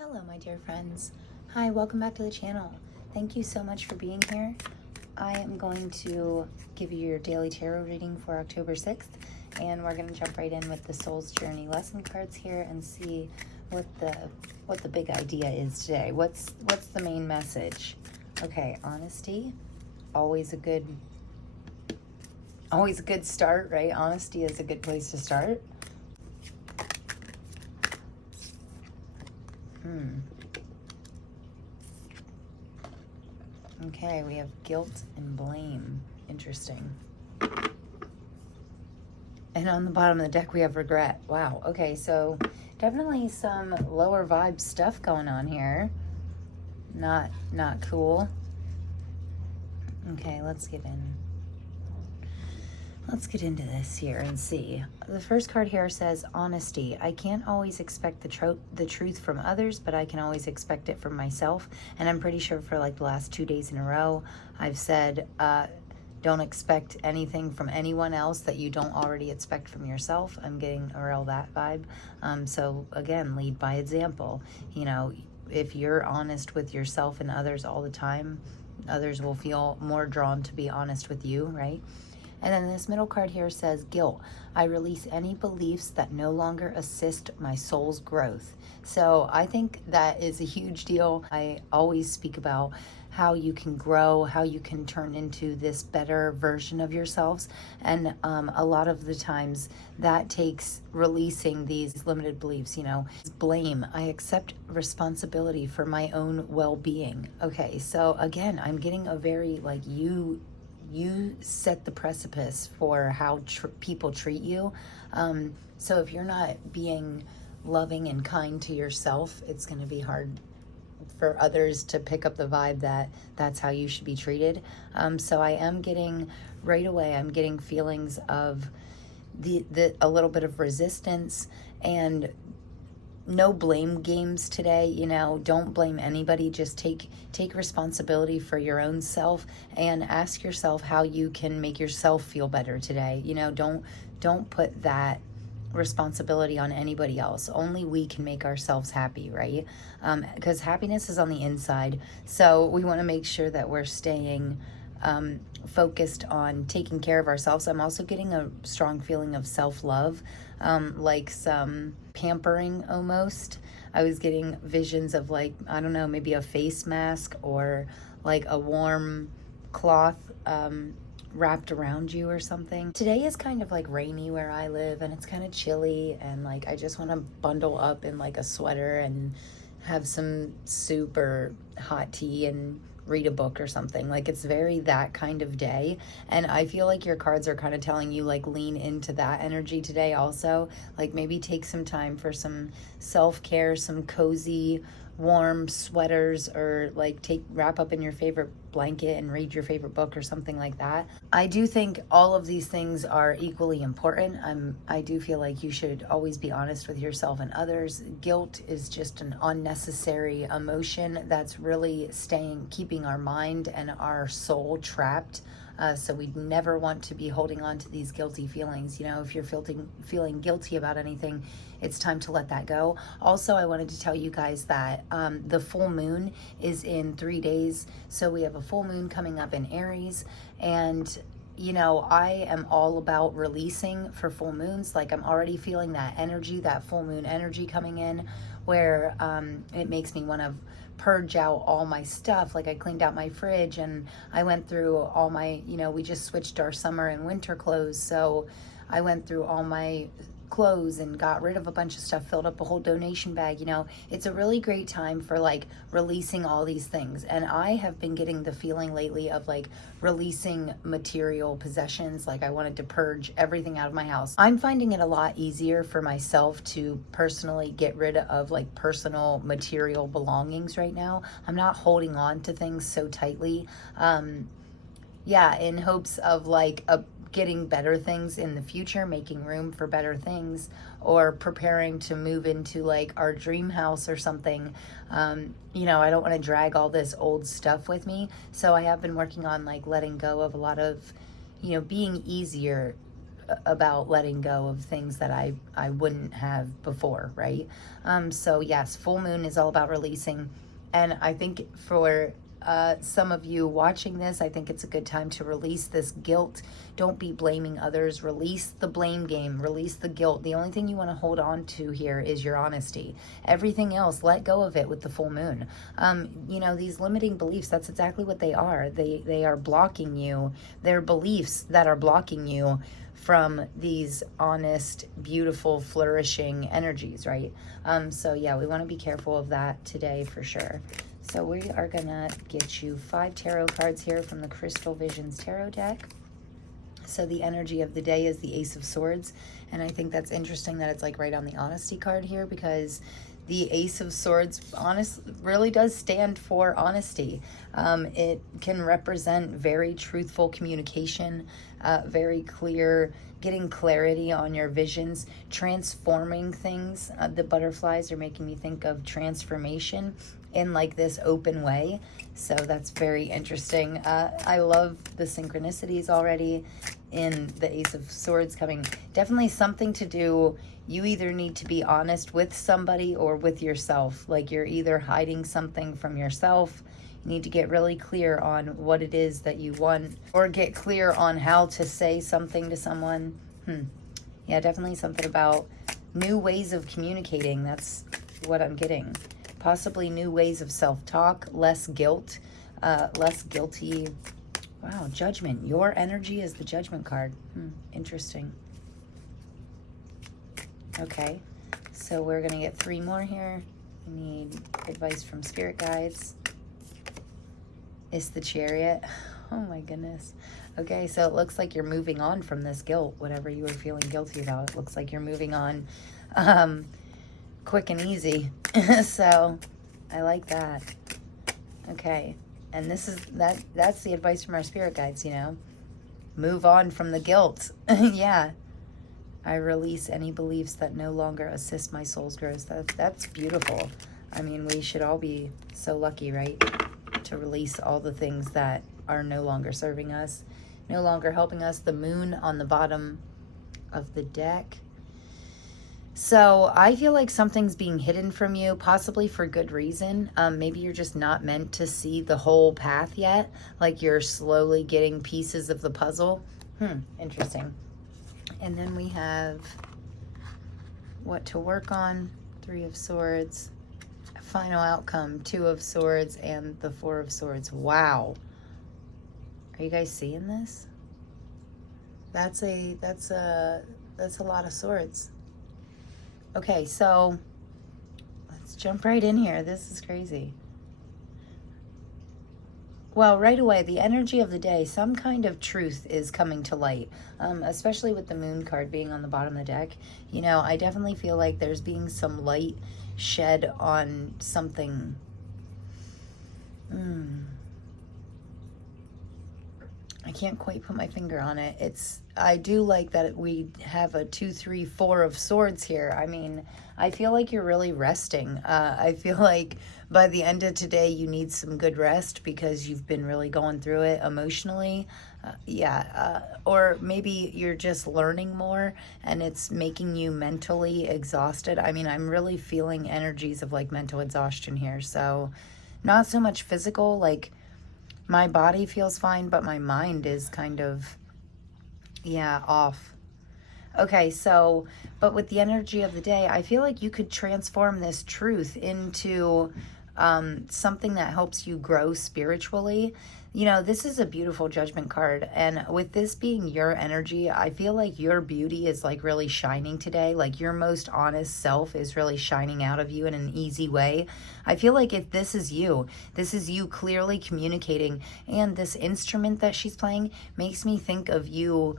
Hello, my dear friends. Hi, welcome back to the channel. Thank you so much for being here. I am going to give you your daily tarot reading for October 6th, and we're going to jump right in with the Soul's Journey lesson cards here and see what the big idea is today. What's the main message? Okay, honesty, always a good start, right? Honesty is a good place to start. Okay, we have guilt and blame. Interesting. And on the bottom of the deck, we have regret. Wow. Okay, so definitely some lower vibe stuff going on here. Not cool. Okay, let's get in. Let's get into this here and see. The first card here says honesty. I can't always expect the truth from others, but I can always expect it from myself. And I'm pretty sure for like the last 2 days in a row, I've said, don't expect anything from anyone else that you don't already expect from yourself. I'm getting a real that vibe. So again, lead by example. You know, if you're honest with yourself and others all the time, others will feel more drawn to be honest with you, right? And then this middle card here says guilt. I release any beliefs that no longer assist my soul's growth. So I think that is a huge deal. I always speak about how you can grow, how you can turn into this better version of yourselves. And a lot of the times that takes releasing these limited beliefs, you know. Blame. I accept responsibility for my own well-being. Okay, so again, I'm getting a very like you set the precipice for how people treat you. So if you're not being loving and kind to yourself, it's going to be hard for others to pick up the vibe that that's how you should be treated. So I am getting, right away, I'm getting feelings of a little bit of resistance and no blame games today. You know, don't blame anybody. Just take responsibility for your own self and ask yourself how you can make yourself feel better today. You know, don't put that responsibility on anybody else. Only we can make ourselves happy, right? Because happiness is on the inside. So we want to make sure that we're staying focused on taking care of ourselves. I'm also getting a strong feeling of self-love, like some pampering almost. I was getting visions of like, I don't know, maybe a face mask or like a warm cloth wrapped around you or something. Today is kind of like rainy where I live, and it's kind of chilly, and like I just want to bundle up in like a sweater and have some soup or hot tea and read a book or something. Like it's very that kind of day, and I feel like your cards are kind of telling you like lean into that energy today also. Like maybe take some time for some self-care, some cozy warm sweaters, or like wrap up in your favorite blanket and read your favorite book or something like that. I do think all of these things are equally important. I do feel like you should always be honest with yourself and others. Guilt is just an unnecessary emotion that's really keeping our mind and our soul trapped. So we never want to be holding on to these guilty feelings. You know, if you're feeling guilty about anything, it's time to let that go. Also, I wanted to tell you guys that the full moon is in 3 days. So we have a full moon coming up in Aries, and you know, I am all about releasing for full moons. Like I'm already feeling that energy, that full moon energy coming in, where it makes me want to purge out all my stuff. Like I cleaned out my fridge and I went through all my, you know, we just switched our summer and winter clothes. So I went through all my clothes and got rid of a bunch of stuff, filled up a whole donation bag. You know, it's a really great time for like releasing all these things. And I have been getting the feeling lately of like releasing material possessions. Like I wanted to purge everything out of my house. I'm finding it a lot easier for myself to personally get rid of like personal material belongings right now. I'm not holding on to things so tightly. Yeah, in hopes of like getting better things in the future, making room for better things, or preparing to move into like our dream house or something. You know, I don't want to drag all this old stuff with me. So I have been working on like letting go of a lot of, you know, being easier about letting go of things that I wouldn't have before, right? So yes, full moon is all about releasing. And I think for some of you watching this, I think it's a good time to release this guilt. Don't be blaming others. Release the blame game. Release the guilt. The only thing you want to hold on to here is your honesty. Everything else, let go of it with the full moon. You know, these limiting beliefs, that's exactly what they are. They are blocking you. They're beliefs that are blocking you from these honest, beautiful, flourishing energies, right? So yeah, we want to be careful of that today for sure. So we are gonna get you 5 tarot cards here from the Crystal Visions Tarot deck. So the energy of the day is the Ace of Swords, and I think that's interesting that it's like right on the honesty card here, because the Ace of Swords really does stand for honesty. It can represent very truthful communication, very clear, getting clarity on your visions, transforming things. The butterflies are making me think of transformation in like this open way. So that's very interesting. I love the synchronicities already in the Ace of Swords coming. Definitely something to do. You either need to be honest with somebody or with yourself. Like you're either hiding something from yourself. You need to get really clear on what it is that you want, or get clear on how to say something to someone. Yeah, definitely something about new ways of communicating. That's what I'm getting. Possibly new ways of self-talk, less guilt, less guilty. Wow, Judgment. Your energy is the Judgment card. Interesting. Okay, so we're going to get 3 more here. We need advice from spirit guides. It's the Chariot. Oh my goodness. Okay, so it looks like you're moving on from this guilt, whatever you were feeling guilty about. It looks like you're moving on quick and easy. So I like that. Okay, and this is that's the advice from our spirit guides, you know. Move on from the guilt. Yeah. I release any beliefs that no longer assist my soul's growth. That's beautiful. I mean, we should all be so lucky, right? To release all the things that are no longer serving us, no longer helping us. The moon on the bottom of the deck. So I feel like something's being hidden from you, possibly for good reason. Maybe you're just not meant to see the whole path yet. Like you're slowly getting pieces of the puzzle. Interesting. And then we have what to work on, 3 of Swords, final outcome, 2 of Swords, and the 4 of Swords. Wow. Are you guys seeing this? That's a lot of swords. Okay, so let's jump right in here. This is crazy. Well, right away, the energy of the day, some kind of truth is coming to light, especially with the moon card being on the bottom of the deck. You know, I definitely feel like there's being some light shed on something. I can't quite put my finger on it. I do like that we have a 2, 3, 4 of Swords here. I mean, I feel like you're really resting. I feel like by the end of today, you need some good rest because you've been really going through it emotionally. Or maybe you're just learning more and it's making you mentally exhausted. I mean, I'm really feeling energies of like mental exhaustion here. So not so much physical, like my body feels fine, but my mind is kind of, off. Okay, so, but with the energy of the day, I feel like you could transform this truth into something that helps you grow spiritually. You know, this is a beautiful Judgment card, and with this being your energy, I feel like your beauty is like really shining today. Like your most honest self is really shining out of you in an easy way. I feel like if this is you clearly communicating, and this instrument that she's playing makes me think of you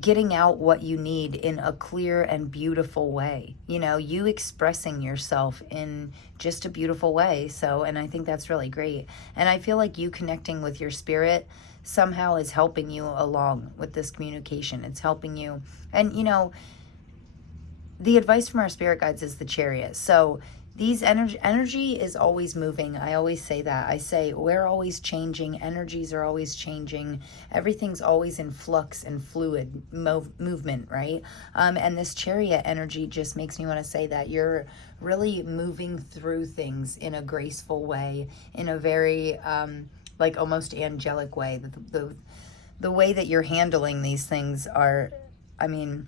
getting out what you need in a clear and beautiful way. You know, you expressing yourself in just a beautiful way. So, and I think that's really great. And I feel like you connecting with your spirit somehow is helping you along with this communication. It's helping you. And, you know, the advice from our spirit guides is the Chariot. So these energy is always moving. I always say that. I say we're always changing. Energies are always changing. Everything's always in flux and fluid movement, right? And this chariot energy just makes me want to say that you're really moving through things in a graceful way, in a very like almost angelic way. The way that you're handling these things are, I mean,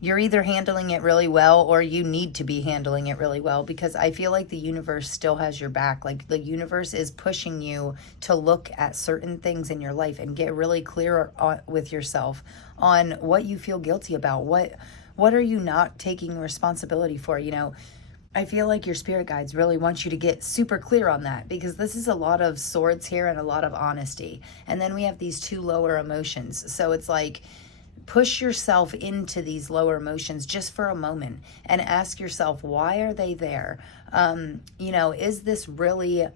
you're either handling it really well or you need to be handling it really well, because I feel like the universe still has your back. Like the universe is pushing you to look at certain things in your life and get really clear with yourself on what you feel guilty about. What are you not taking responsibility for? You know, I feel like your spirit guides really want you to get super clear on that, because this is a lot of swords here and a lot of honesty. And then we have these two lower emotions. So it's like, push yourself into these lower emotions just for a moment and ask yourself, why are they there? You know, is this really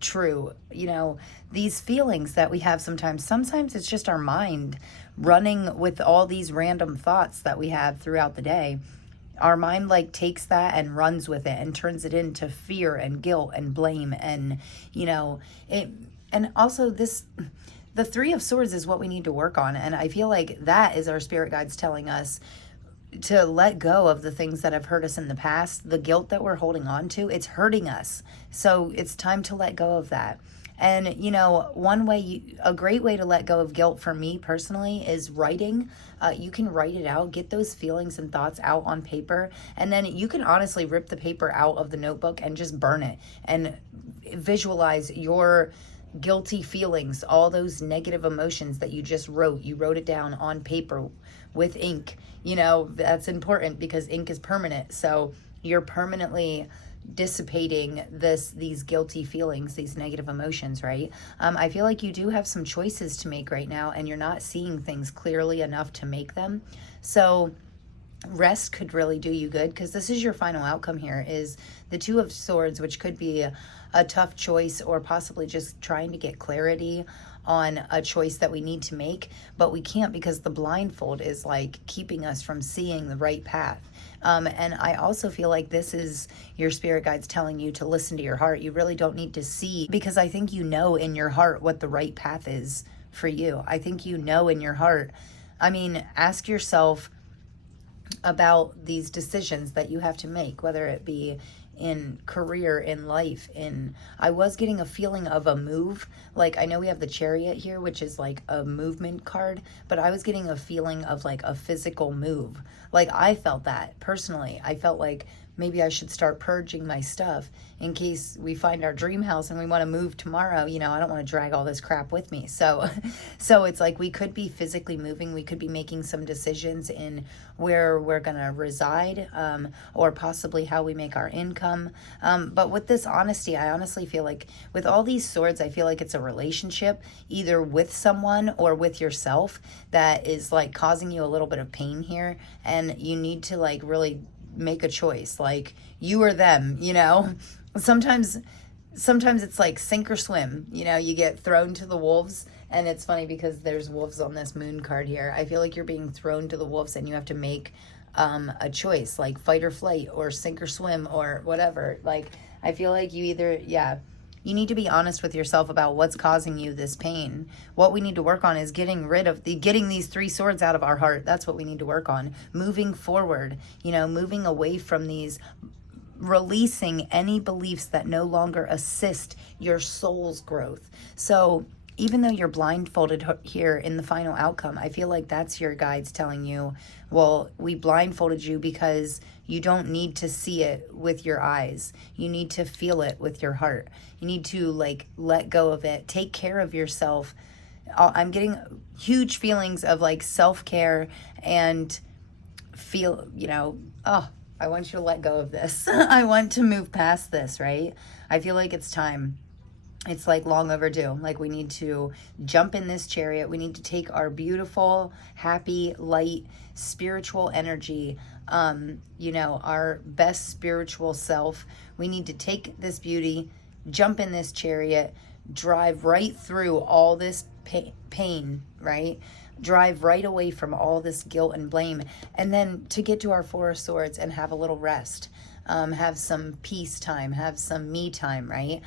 true? You know, these feelings that we have sometimes it's just our mind running with all these random thoughts that we have throughout the day. Our mind like takes that and runs with it and turns it into fear and guilt and blame. And, you know, and also the Three of Swords is what we need to work on. And I feel like that is our spirit guides telling us to let go of the things that have hurt us in the past. The guilt that we're holding on to, it's hurting us. So it's time to let go of that. And, you know, a great way to let go of guilt for me personally is writing. You can write it out, get those feelings and thoughts out on paper. And then you can honestly rip the paper out of the notebook and just burn it and visualize your guilty feelings, all those negative emotions that you just wrote. You wrote it down on paper with ink. You know, that's important because ink is permanent. So you're permanently dissipating these guilty feelings, these negative emotions, right? I feel like you do have some choices to make right now, and you're not seeing things clearly enough to make them. So rest could really do you good, because this is your final outcome here, is the Two of Swords, which could be a tough choice, or possibly just trying to get clarity on a choice that we need to make, but we can't because the blindfold is like keeping us from seeing the right path. And I also feel like this is your spirit guides telling you to listen to your heart. You really don't need to see, because I think you know in your heart what the right path is for you. I think you know in your heart. I mean, ask yourself about these decisions that you have to make, whether it be in career, in life, I was getting a feeling of a move. Like, I know we have the Chariot here, which is like a movement card, but I was getting a feeling of like a physical move. Like, I felt that personally. I felt like maybe I should start purging my stuff in case we find our dream house and we want to move tomorrow. You know, I don't want to drag all this crap with me. So it's like we could be physically moving. We could be making some decisions in where we're going to reside, or possibly how we make our income. But with this honesty, I honestly feel like with all these swords, I feel like it's a relationship either with someone or with yourself that is like causing you a little bit of pain here. And you need to like really make a choice, like you or them, you know. Sometimes it's like sink or swim, you know. You get thrown to the wolves, and it's funny because there's wolves on this moon card here. I feel like you're being thrown to the wolves and you have to make a choice, like fight or flight or sink or swim or whatever. Like, I feel like you you need to be honest with yourself about what's causing you this pain. What we need to work on is getting these three swords out of our heart. That's what we need to work on. Moving forward, you know, moving away from these, releasing any beliefs that no longer assist your soul's growth. So even though you're blindfolded here in the final outcome, I feel like that's your guides telling you, well, we blindfolded you because you don't need to see it with your eyes. You need to feel it with your heart. You need to like let go of it. Take care of yourself. I'm getting huge feelings of like self-care and feel, you know, oh, I want you to let go of this. I want to move past this, right? I feel like it's time. It's like long overdue. Like, we need to jump in this chariot. We need to take our beautiful, happy, light, spiritual energy, you know, our best spiritual self. We need to take this beauty, jump in this chariot, drive right through all this pain, right? Drive right away from all this guilt and blame, and then to get to our Four of Swords and have a little rest. have some peace time, have some me time, right?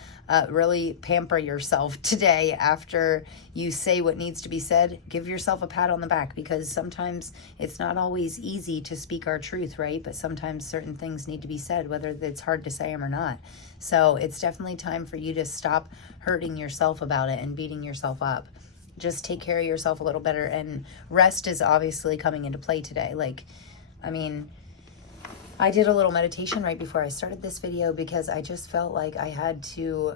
Really pamper yourself today after you say what needs to be said. Give yourself a pat on the back, because sometimes it's not always easy to speak our truth, right? But sometimes certain things need to be said, whether it's hard to say them or not. So it's definitely time for you to stop hurting yourself about it and beating yourself up. Just take care of yourself a little better, and rest is obviously coming into play today. Like, I mean, I did a little meditation right before I started this video because I just felt like I had to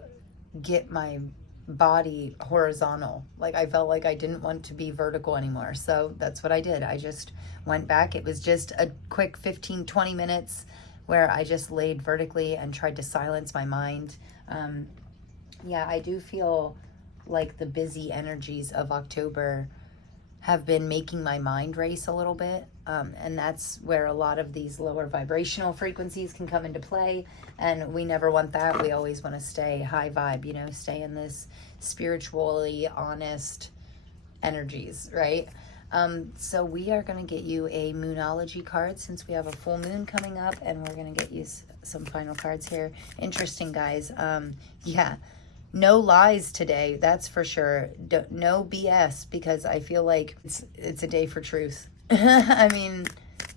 get my body horizontal. Like, I felt like I didn't want to be vertical anymore. So that's what I did. I just went back. It was just a quick 15-20 minutes where I just laid vertically and tried to silence my mind. Yeah, I do feel like the busy energies of October have been making my mind race a little bit. And that's where a lot of these lower vibrational frequencies can come into play. And we never want that. We always want to stay high vibe, you know, stay in this spiritually honest energies, right? So we are going to get you a Moonology card since we have a full moon coming up, and we're going to get you some final cards here. Interesting, guys. Yeah. No lies today, that's for sure. No BS, because I feel like it's a day for truth. I mean,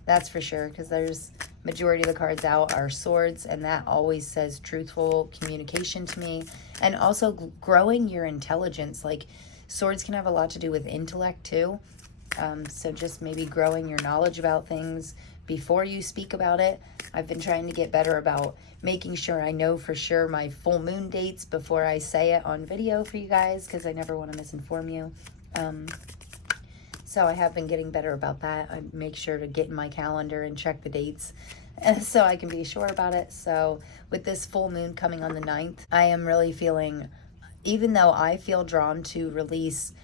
that's for sure, because there's majority of the cards out are swords, and that always says truthful communication to me. And also growing your intelligence. Like, swords can have a lot to do with intellect too. So just maybe growing your knowledge about things before you speak about it. I've been trying to get better about making sure I know for sure my full moon dates before I say it on video for you guys, because I never want to misinform you. So I have been getting better about that. I make sure to get in my calendar and check the dates so I can be sure about it. So with this full moon coming on the 9th, I am really feeling, even though I feel drawn to release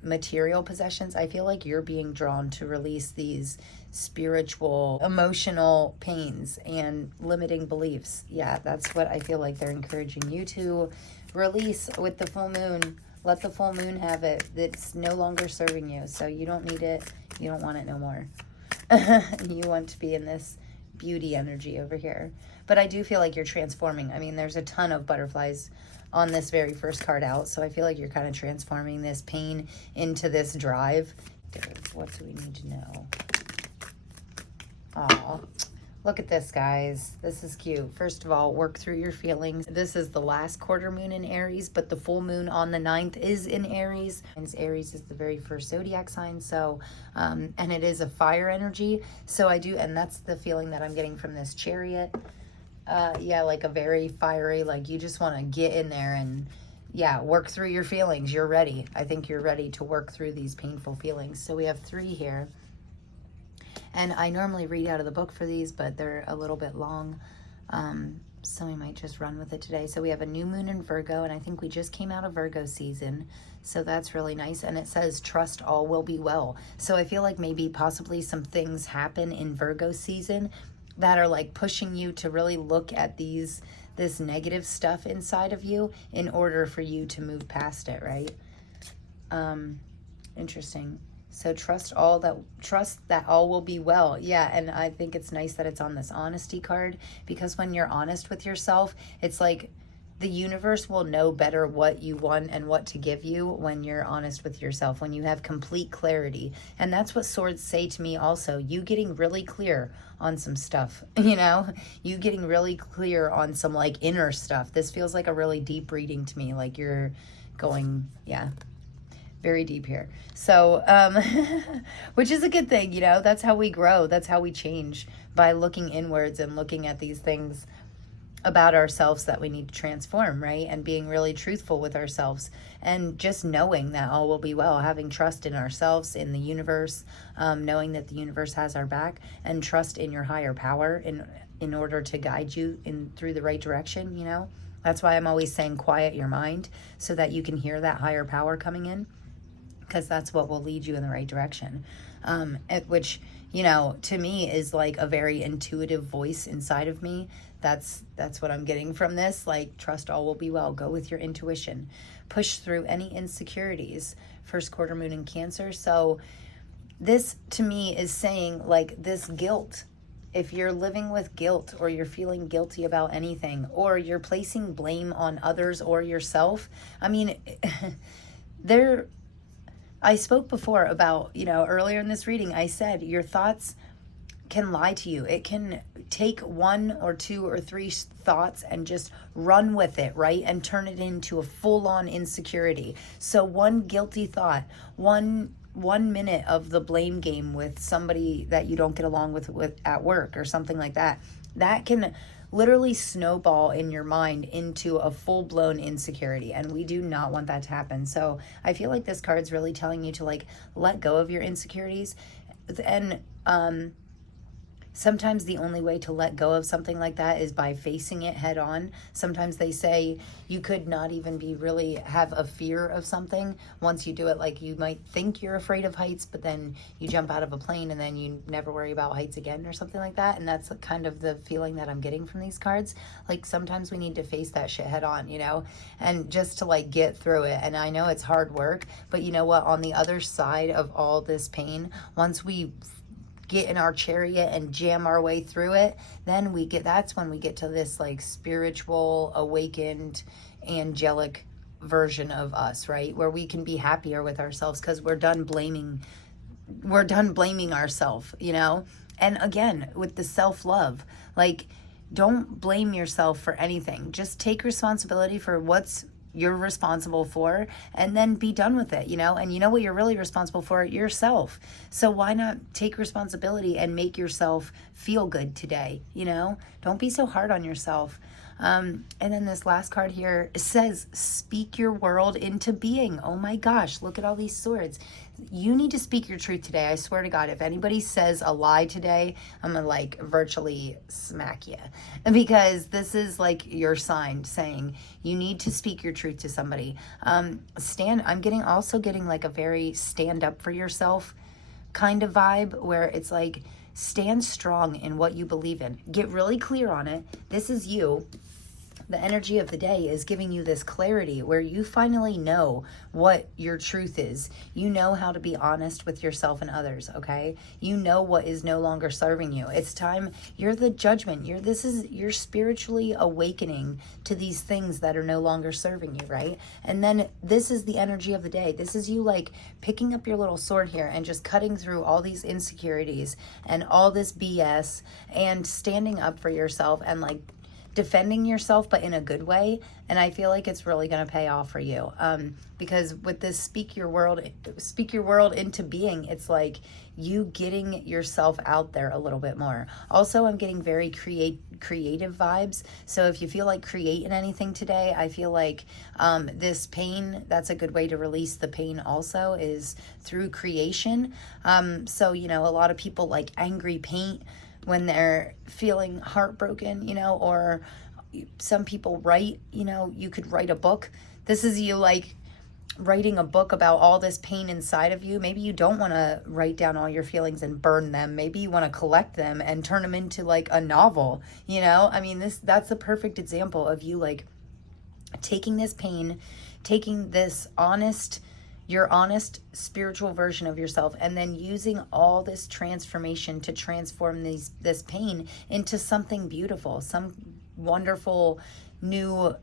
material possessions, I feel like you're being drawn to release these spiritual, emotional pains and limiting beliefs. Yeah, that's what I feel like they're encouraging you to release with the full moon. Let the full moon have it. It's no longer serving you, so you don't need it. You don't want it no more. You want to be in this beauty energy over here. But I do feel like you're transforming. I mean, there's a ton of butterflies on this very first card out, so I feel like you're kind of transforming this pain into this drive. What do we need to know? Aw, look at this, guys. This is cute. First of all, work through your feelings. This is the last quarter moon in Aries, but the full moon on the 9th is in Aries. And Aries is the very first zodiac sign, so, and it is a fire energy. So I do, and that's the feeling that I'm getting from this Chariot. Yeah, like a very fiery, like you just want to get in there and, yeah, work through your feelings. You're ready. I think you're ready to work through these painful feelings. So we have 3 here. And I normally read out of the book for these, but they're a little bit long. So we might just run with it today. So we have a new moon in Virgo, and I think we just came out of Virgo season. So that's really nice. And it says, trust all will be well. So I feel like maybe possibly some things happen in Virgo season that are like pushing you to really look at this negative stuff inside of you in order for you to move past it, right? Interesting. So trust that all will be well. Yeah, and I think it's nice that it's on this honesty card, because when you're honest with yourself, it's like the universe will know better what you want and what to give you when you're honest with yourself, when you have complete clarity. And that's what swords say to me also. You getting really clear on some stuff, you know? You getting really clear on some like inner stuff. This feels like a really deep reading to me, like you're going, yeah, very deep here. So, which is a good thing, you know? That's how we grow. That's how we change, by looking inwards and looking at these things about ourselves that we need to transform, right? And being really truthful with ourselves, and just knowing that all will be well, having trust in ourselves, in the universe, knowing that the universe has our back, and trust in your higher power in order to guide you through the right direction, you know? That's why I'm always saying quiet your mind, so that you can hear that higher power coming in, because that's what will lead you in the right direction. Which, you know, to me is like a very intuitive voice inside of me. That's what I'm getting from this. Like, trust all will be well. Go with your intuition. Push through any insecurities. First quarter moon in Cancer. So this to me is saying like this guilt if you're living with guilt, or you're feeling guilty about anything, or you're placing blame on others or yourself, I mean, there, I spoke before about, earlier in this reading, I said your thoughts can lie to you. It can take one or two or three thoughts and just run with it, right? And turn it into a full-on insecurity. So one guilty thought, one minute of the blame game with somebody that you don't get along with at work or something like that, that can literally snowball in your mind into a full-blown insecurity, and we do not want that to happen. So I feel like this card's really telling you to like let go of your insecurities. And sometimes the only way to let go of something like that is by facing it head on. Sometimes they say you could not even really have a fear of something once you do it. Like, you might think you're afraid of heights, but then you jump out of a plane and then you never worry about heights again or something like that. And that's kind of the feeling that I'm getting from these cards. Like, sometimes we need to face that shit head on, and just to like get through it. And I know it's hard work, but you know what? On the other side of all this pain, once we get in our chariot and jam our way through it, then that's when we get to this like spiritual, awakened, angelic version of us, right? Where we can be happier with ourselves because we're done blaming ourselves, And again, with the self-love, like, don't blame yourself for anything. Just take responsibility for what's you're responsible for, and then be done with it, And you know what you're really responsible for? Yourself. So why not take responsibility and make yourself feel good today, Don't be so hard on yourself. And then this last card here says, speak your world into being. Oh my gosh, look at all these swords. You need to speak your truth today. I swear to God, if anybody says a lie today, I'm gonna like virtually smack you, because this is like your sign saying you need to speak your truth to somebody. I'm also getting like a very stand up for yourself kind of vibe, where it's like, stand strong in what you believe in. Get really clear on it. This is you. The energy of the day is giving you this clarity where you finally know what your truth is. You know how to be honest with yourself and others, okay? You know what is no longer serving you. It's time. You're the judgment. You're spiritually awakening to these things that are no longer serving you, right? And then this is the energy of the day. This is you like picking up your little sword here and just cutting through all these insecurities and all this BS and standing up for yourself and like defending yourself, but in a good way. And I feel like it's really going to pay off for you, because with this speak your world into being, it's like you getting yourself out there a little bit more. Also, I'm getting very creative vibes. So if you feel like creating anything today, I feel like this pain, that's a good way to release the pain also, is through creation. So a lot of people like angry paint when they're feeling heartbroken, or some people write, you could write a book. This is you like writing a book about all this pain inside of you. Maybe you don't want to write down all your feelings and burn them. Maybe you want to collect them and turn them into like a novel, I mean, that's the perfect example of you like taking this pain, taking this your honest spiritual version of yourself, and then using all this transformation to transform this pain into something beautiful, some wonderful new,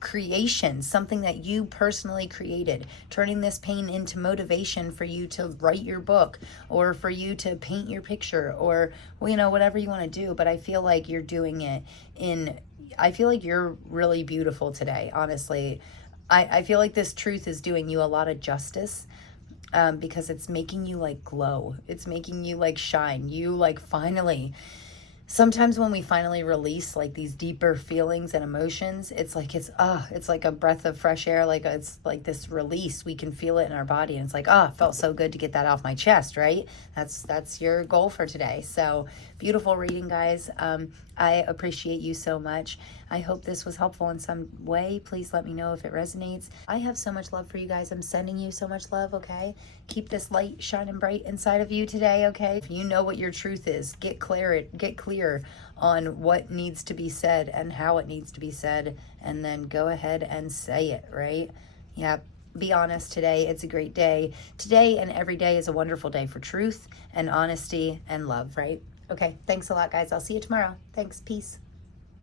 creation, something that you personally created, turning this pain into motivation for you to write your book, or for you to paint your picture, or, whatever you want to do. But I feel like you're doing it I feel like you're really beautiful today, honestly. I feel like this truth is doing you a lot of justice, because it's making you like glow. It's making you like shine. You like finally, sometimes when we finally release like these deeper feelings and emotions, it's like a breath of fresh air. Like it's like this release. We can feel it in our body, and it's like, it felt so good to get that off my chest, right? That's your goal for today. So beautiful reading, guys. I appreciate you so much. I hope this was helpful in some way. Please let me know if it resonates. I have so much love for you guys. I'm sending you so much love, okay? Keep this light shining bright inside of you today, okay? If you know what your truth is, get clear on what needs to be said and how it needs to be said, and then go ahead and say it, right? Yeah. Be honest today. It's a great day. Today and every day is a wonderful day for truth and honesty and love, right? Okay, thanks a lot, guys. I'll see you tomorrow. Thanks. Peace.